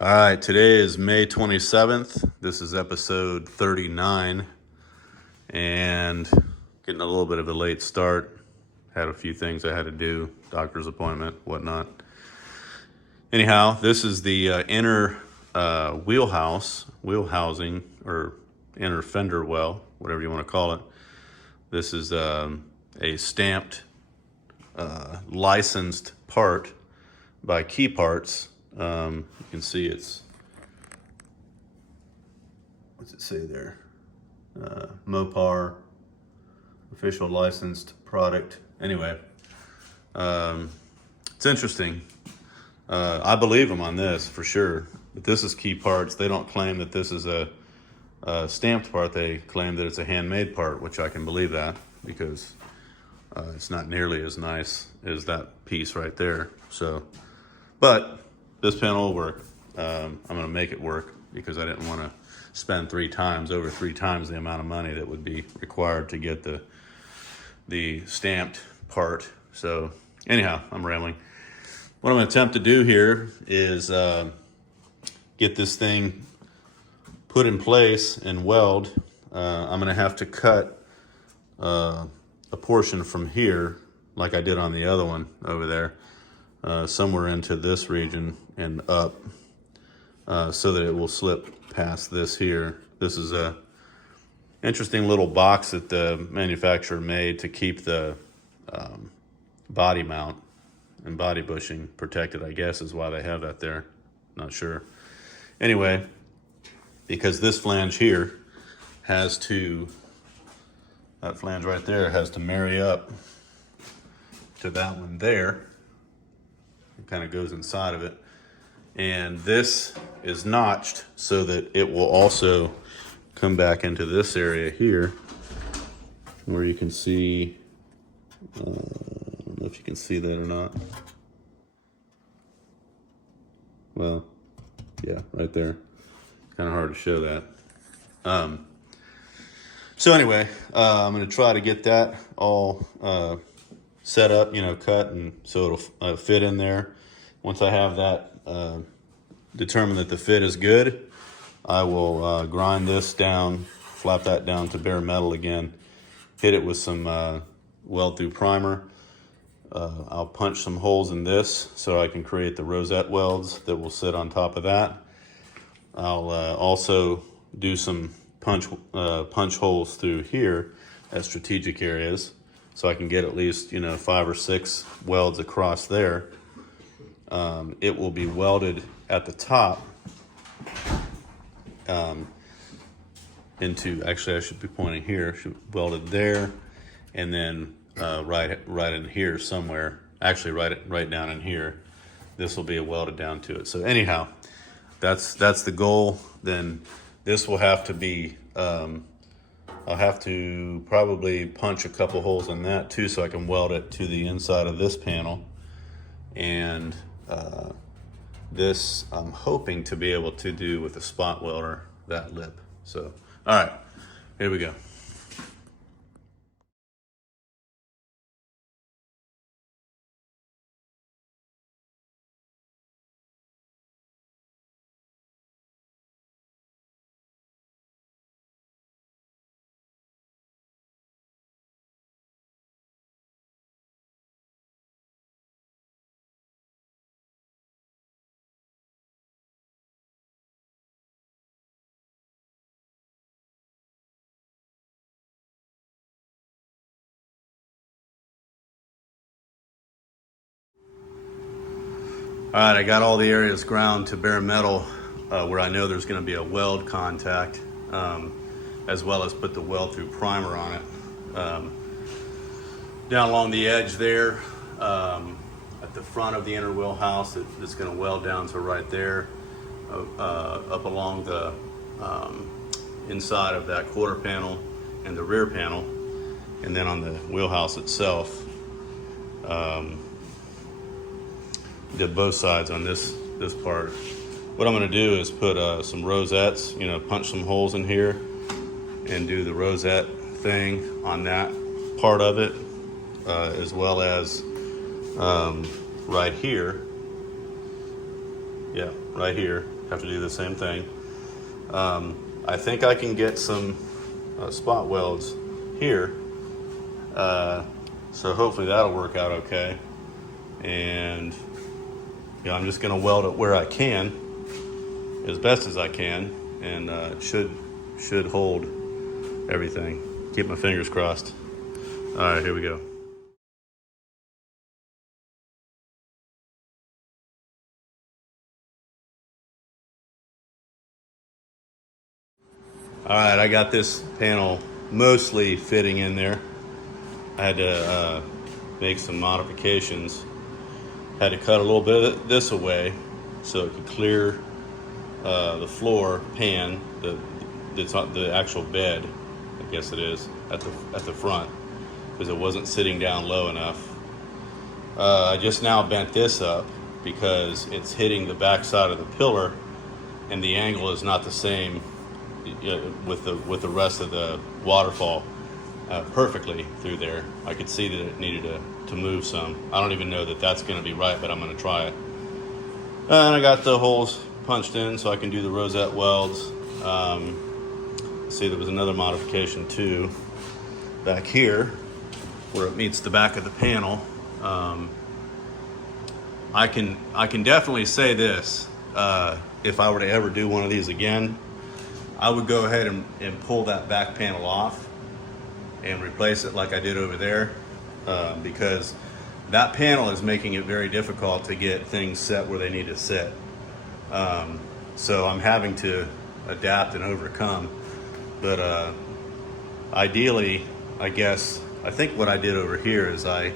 All right, today is May 27th. This is episode 39, and getting a little bit of a late start. Had a few things I had to do, doctor's appointment, whatnot. Anyhow, this is the inner wheelhousing, or inner fender well, whatever you want to call it. This is a stamped, licensed part by Key Parts. You can see it's, what's it say there? Mopar, official licensed product. Anyway, it's interesting. I believe them on this for sure, but this is Key Parts. They don't claim that this is a stamped part. They claim that it's a handmade part, which I can believe that because it's not nearly as nice as that piece right there. So, but this panel will work. I'm going to make it work because I didn't want to spend over three times the amount of money that would be required to get the stamped part. So anyhow, I'm rambling. What I'm going to attempt to do here is get this thing put in place and weld. I'm going to have to cut a portion from here, like I did on the other one over there, somewhere into this region and up, so that it will slip past this here. This is a interesting little box that the manufacturer made to keep the body mount and body bushing protected, I guess is why they have that there. Not sure. Anyway, because this flange here has to, that flange right there has to marry up to that one there. It kind of goes inside of it. And this is notched so that it will also come back into this area here where you can see, I don't know if you can see that or not. Well, yeah, right there. Kind of hard to show that. So anyway, I'm going to try to get that all set up, cut, and so it'll fit in there. Once I have that determined that the fit is good, I will grind this down, flap that down to bare metal again, hit it with some weld through primer. I'll punch some holes in this so I can create the rosette welds that will sit on top of that. I'll also do some punch holes through here at strategic areas so I can get at least 5 or 6 welds across there. It will be welded at the top into, actually I should be pointing here, welded there, and then right in here somewhere, actually right down in here, this will be welded down to it. So anyhow, that's the goal. Then this will have to be, I'll have to probably punch a couple holes in that too so I can weld it to the inside of this panel. And this I'm hoping to be able to do with a spot welder, that lip. So, all right, here we go. All right, I got all the areas ground to bare metal where I know there's going to be a weld contact, as well as put the weld through primer on it. Down along the edge there, at the front of the inner wheelhouse, it's going to weld down to right there, up along the inside of that quarter panel and the rear panel, and then on the wheelhouse itself. Did both sides on this part. What I'm going to do is put some rosettes, punch some holes in here and do the rosette thing on that part of it, as well as right here. Yeah, right here. have to do the same thing. I think I can get some spot welds here, so hopefully that'll work out okay. And yeah, I'm just going to weld it where I can, as best as I can, and it should hold everything. Keep my fingers crossed. All right, here we go. All right, I got this panel mostly fitting in there. I had to make some modifications. Had to cut a little bit of this away so it could clear the floor pan, the actual bed, I guess it is, at the front, because it wasn't sitting down low enough. I just now bent this up because it's hitting the back side of the pillar, and the angle is not the same with the rest of the waterfall perfectly through there. I could see that it needed to move some. I don't even know that that's going to be right, but I'm going to try it. And I got the holes punched in so I can do the rosette welds. See, there was another modification too back here where it meets the back of the panel. I can definitely say this, if I were to ever do one of these again, I would go ahead and pull that back panel off and replace it like I did over there, because that panel is making it very difficult to get things set where they need to sit. So I'm having to adapt and overcome. But ideally, I think what I did over here is I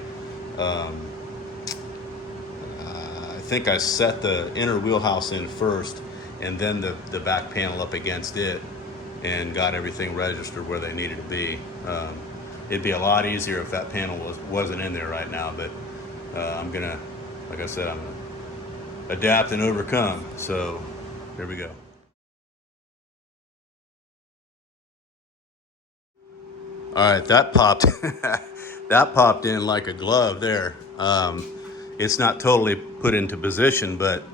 think I set the inner wheelhouse in first and then the back panel up against it, and got everything registered where they needed to be. It'd be a lot easier if that panel wasn't in there right now, but I'm gonna, like I said, I'm gonna adapt and overcome. So here we go. All right, that popped that popped in like a glove there. It's not totally put into position, but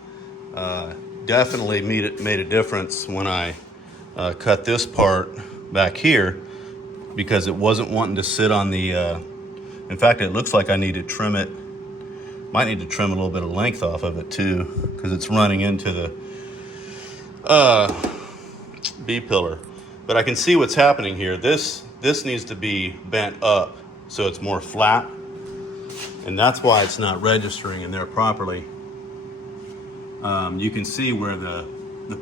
definitely made a difference when I cut this part back here, because it wasn't wanting to sit on the, in fact, it looks like I need to trim it. Might need to trim a little bit of length off of it too, because it's running into the B-pillar. But I can see what's happening here. This needs to be bent up so it's more flat, and that's why it's not registering in there properly. You can see where the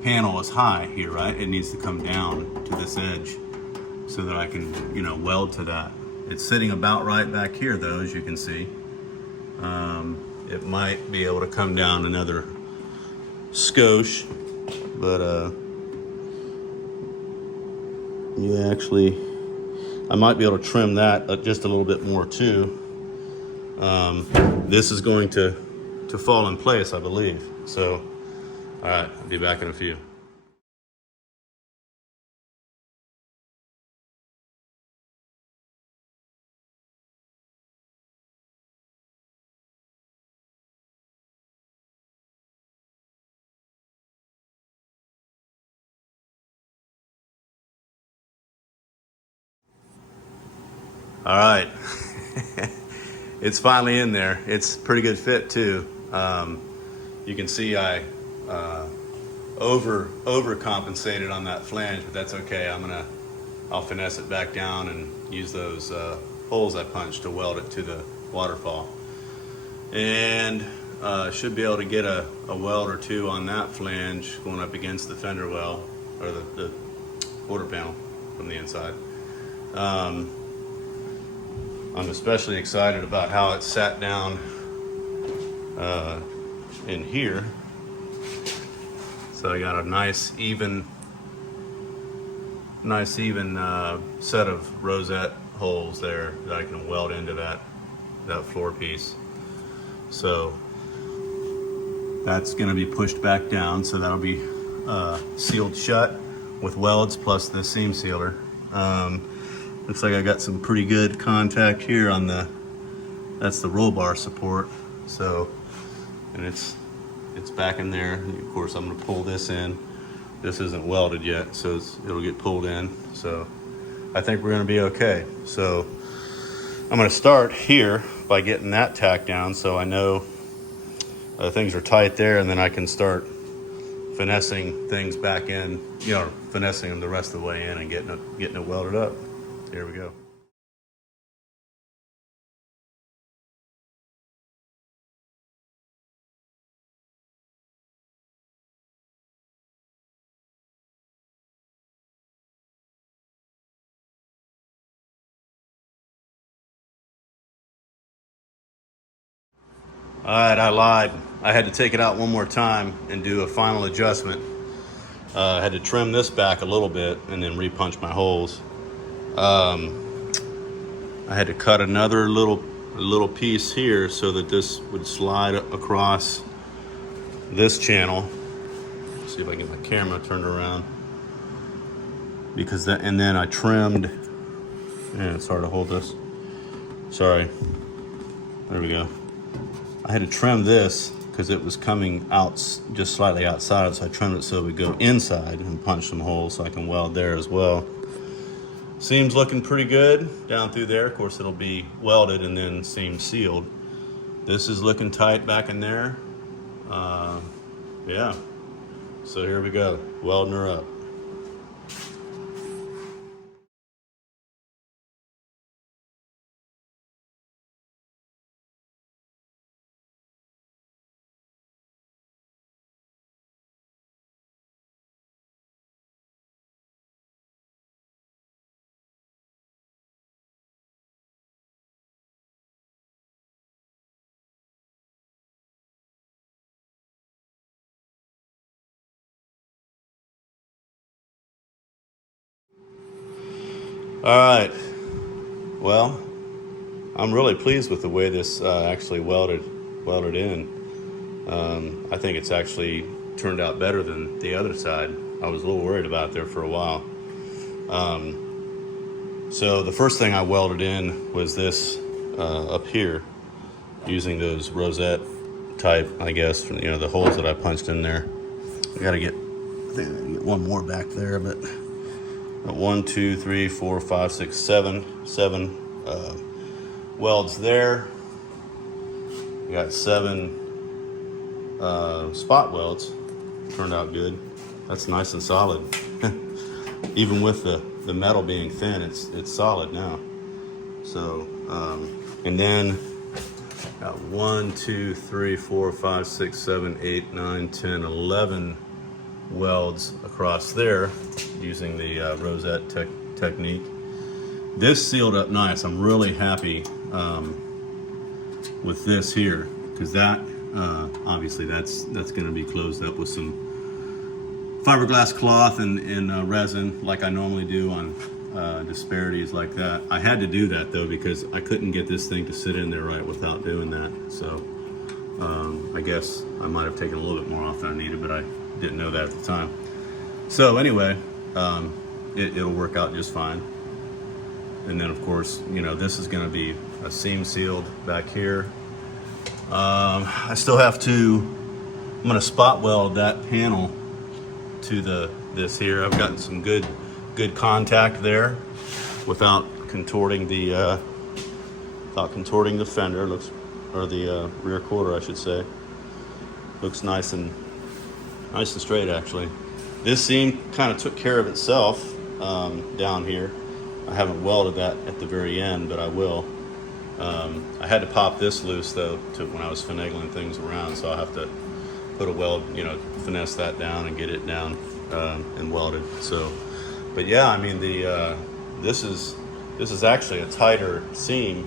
panel is high here, right? It needs to come down to this edge so that I can, weld to that. It's sitting about right back here though, as you can see. It might be able to come down another skosh, but I might be able to trim that just a little bit more too. This is going to fall in place, I believe. So, all right, I'll be back in a few. All right, it's finally in there. It's a pretty good fit too. You can see I overcompensated on that flange, but that's okay. I'll finesse it back down and use those holes I punched to weld it to the waterfall. And should be able to get a weld or two on that flange going up against the fender well, or the quarter panel from the inside. I'm especially excited about how it sat down in here. So I got a nice even set of rosette holes there that I can weld into that floor piece. So that's going to be pushed back down, so that'll be sealed shut with welds plus the seam sealer. Looks like I got some pretty good contact here on that's the roll bar support. So, and it's it's back in there. Of course, I'm gonna pull this in. This isn't welded yet, so it'll get pulled in. So I think we're gonna be okay. So I'm gonna start here by getting that tacked down so I know things are tight there, and then I can start finessing things back in, finessing them the rest of the way in and getting it welded up. Here we go. All right, I lied. I had to take it out one more time and do a final adjustment. I had to trim this back a little bit and then repunch my holes. I had to cut another little piece here so that this would slide across this channel. Let's see if I can get my camera turned around. And then I trimmed, it's hard to hold this. Sorry. There we go. I had to trim this because it was coming out just slightly outside, so I trimmed it so it would go inside and punch some holes so I can weld there as well. Seam's looking pretty good down through there. Of course, it'll be welded and then seam sealed. This is looking tight back in there. Yeah, so here we go, welding her up. All right, well, I'm really pleased with the way this actually welded in. I think it's actually turned out better than the other side. I was a little worried about it there for a while. So the first thing I welded in was this up here, using those rosette type, I guess, the holes that I punched in there. I think I get one more back there, but 1, 2, 3, 4, 5, 6, 7 welds there. We got 7 spot welds. Turned out good. That's nice and solid. Even with the metal being thin, it's solid now. So, and then got 1, 2, 3, 4, 5, 6, 7, 8, 9, 10, 11 welds across there using the rosette technique. This sealed up nice. I'm really happy with this here, because that obviously that's going to be closed up with some fiberglass cloth and resin like I normally do on disparities like that. I had to do that though because I couldn't get this thing to sit in there right without doing that. So I guess I might have taken a little bit more off than I needed, but I didn't know that at the time. So anyway, it'll work out just fine. And then of course, this is gonna be a seam sealed back here. I still have I'm gonna spot weld that panel to this here. I've gotten some good contact there without contorting the fender. Or the rear quarter, I should say. Looks nice and straight, actually. This seam kind of took care of itself down here. I haven't welded that at the very end, but I will. I had to pop this loose though when I was finagling things around, so I'll have to put a weld, finesse that down and get it down and welded. So, but yeah, I mean this is actually a tighter seam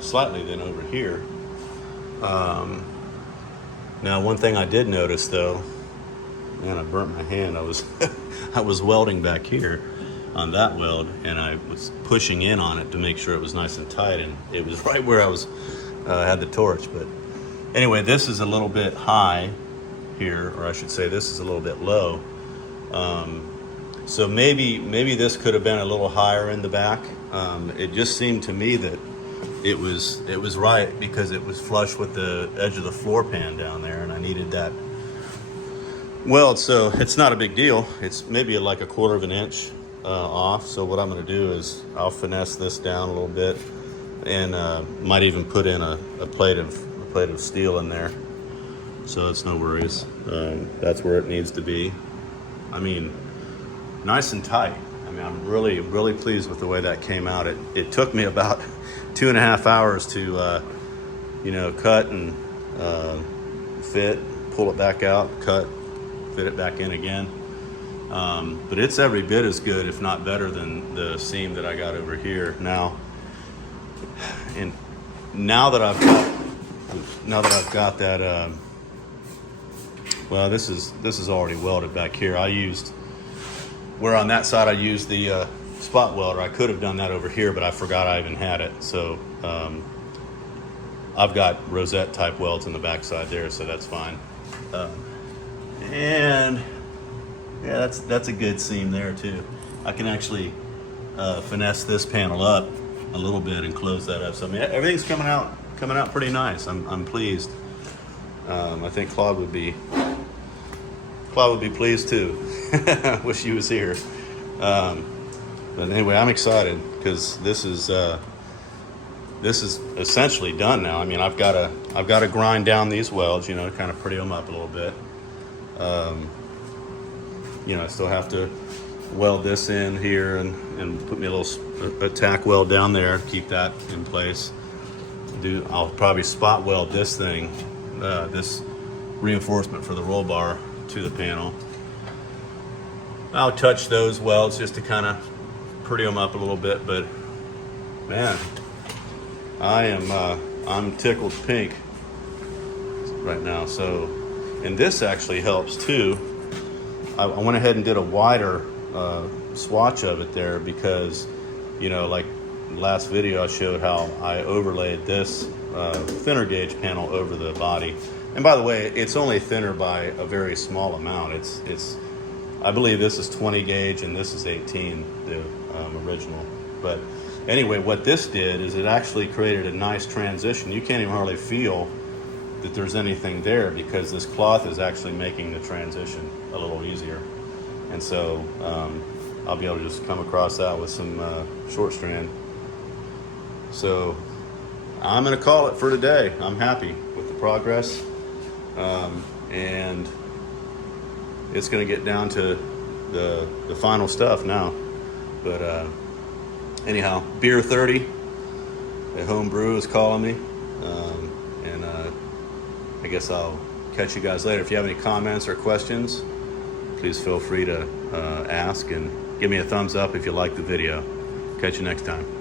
slightly than over here. Now, one thing I did notice though, man, I burnt my hand. I was welding back here on that weld, and I was pushing in on it to make sure it was nice and tight, and it was right where I was had the torch. But anyway, this is a little bit high here, or I should say this is a little bit low. So maybe this could have been a little higher in the back. It just seemed to me that it was right because it was flush with the edge of the floor pan down there, and I needed that weld. So it's not a big deal. It's maybe like a 1/4 of an inch off. So what I'm going to do is I'll finesse this down a little bit, and might even put in a plate of steel in there. So it's no worries. That's where it needs to be. I mean, nice and tight. I mean, I'm really, really pleased with the way that came out. It took me about 2.5 hours to, you know, cut and fit, pull it back out, cut, fit it back in again. But it's every bit as good, if not better, than the seam that I got over here. Now that I've got that, well, this is already welded back here. Where on that side I used the spot welder. I could have done that over here, but I forgot I even had it. So I've got rosette type welds in the backside there, so that's fine. And yeah, that's a good seam there too. I can actually finesse this panel up a little bit and close that up. So I mean, everything's coming out pretty nice. I'm pleased. I think Claude would be pleased too. Wish he was here. But anyway, I'm excited because this is essentially done now. I mean, I've got to grind down these welds, you know, to kind of pretty them up a little bit. You know, I still have to weld this in here and put me a tack weld down there, keep that in place. I'll probably spot weld this thing, this reinforcement for the roll bar to the panel. I'll touch those welds just to kind of pretty them up a little bit, but man, I'm tickled pink right now. So, and this actually helps too. I went ahead and did a wider swatch of it there because, you know, like last video I showed how I overlaid this thinner gauge panel over the body. And by the way, it's only thinner by a very small amount. I believe this is 20 gauge and this is 18, the original. But anyway, what this did is it actually created a nice transition. You can't even hardly feel that there's anything there because this cloth is actually making the transition a little easier. And so I'll be able to just come across that with some short strand. So I'm gonna call it for today. I'm happy with the progress. And it's gonna get down to the final stuff now. But anyhow, Beer 30 at Home Brew is calling me. And I guess I'll catch you guys later. If you have any comments or questions, please feel free to ask and give me a thumbs up if you like the video. Catch you next time.